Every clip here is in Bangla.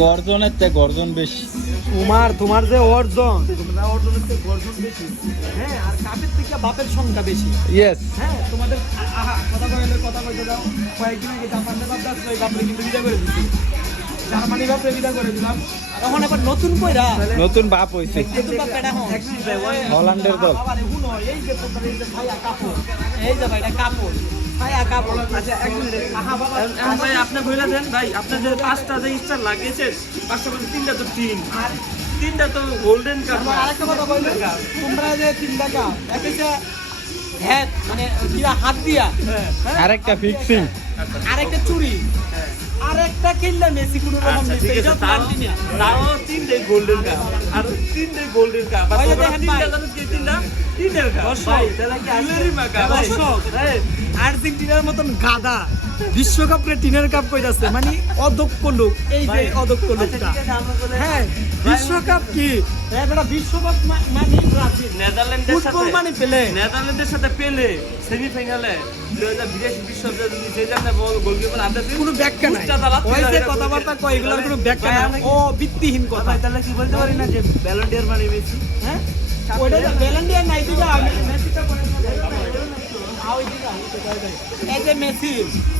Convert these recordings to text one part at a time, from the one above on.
গর্জনের থেকে গর্জন বেশি। তোমার যে অর্জন অর্জনের থেকে গর্জন বেশি। হ্যাঁ, আর কাপের থেকে বাপের সংখ্যা বেশি। ইয়েস। হ্যাঁ, তোমাদের কথা কইতে দাও। কয়েকদিন আগে জাপানের বাপ ডাকলো, এই বাপরে কিন্তু বিদা করে দিচ্ছি। জার্মানি বাপরে বিদা করে দিলাম। তখন আবার নতুন কইরা নতুন বাপ হইছে নতুন বাপ বেটা হন। হল্যান্ডের দল। বাবারে হুনো, এই যে তোমার এই যে ভাইয়া কাপড়, এই যে ভাইটা কাপড়, ভাইয়া কাপড়। আচ্ছা, এক মিনিট। বাবা, ভাই আপনি বলে দেন ভাই, আপনি যে 5টা যে স্টার লাগিয়েছেন, 5টা মানে 3টা তো টিন আর 3টা তো গোল্ডেন কাপ। আমার আরেকটা কথা বলবে, তোমরা যে 3 টাকা একটা হ্যাঁ মানে কিরা হাত দিয়া, আরেকটা ফিক্সিং, আরেকটা চুরি, আরেকটা কিনলে মেসি কোনো রকম আচ্ছা, মেসি ঠিক আছে, এটা প্লান্টি নিয়া। তাও 3টে গোল্ডেন কাপ আর 3টে গোল্ডেন কাপ। আর ওই যে তোমরা দেখেন 3টা ভাই। জানো কি 3টা টিনের কাপ ভাই, তাহলে কি আসলেরই মাকা ভাই। দর্শক, আর্জেন্টিনার মতন গাদা বিশ্বকাপে টিনের কাপ কইতাছে, মানে অদক্ষ লোক। এই যে অদক্ষ আচ্ছা, লোকটা, ঠিক আছে, আমরা বলে হ্যাঁ বিশ্বকাপ কি এটা বিশ্বকাপ মানে ব্রাজিল, নেদারল্যান্ডের ফুটবল সাথে মানে পেলে। নেদারল্যান্ডের সাথে পেলে সেমিফাইনালে 2022 বিশ্বকাপে যে জানে গোলকিপার আদার কোনো ব্যাখ্যা নাই। ওই যে কথাবার্তা কয় এগুলোর কোনো ব্যাখ্যা নাই, ও ভিত্তিহীন কথা। ভাই তাহলে কি বলতে পারি না যে ব্যালন ডি'র মানে মেসি? হ্যাঁ, ওইটা তো ব্যালেন্ডিয়ার নাই দিগা, আমি মেসিটা করে এই যে মেসি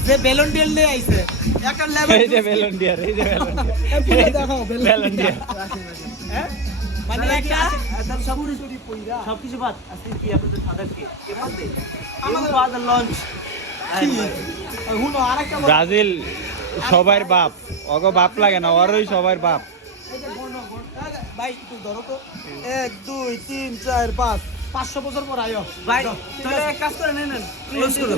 যে ব্যালন ডি'র নিয়ে আইছে একটা লেভেল। এই যে ভ্যালেন্টিয়ার, এই যে ভ্যালেন্টিয়ার, পুরো দেখো ভ্যালেন্টিয়ার। হ্যাঁ মানে একটা সবকিছু বাদ, আজকে কি আপনাদের ফাদার কে বাদ দেই? আমাদের ফাদার লঞ্চ হুনো আরেকটা ব্রাজিল সবার বাপ, ওগো বাপ লাগে না, ওরই সবার বাপ। ভাই একটু ধরো তো, 1 2 3 4 5 500 বছর পর আয়ো ভাই, তাহলে এক কাজ করে নেন, ক্লোজ করো।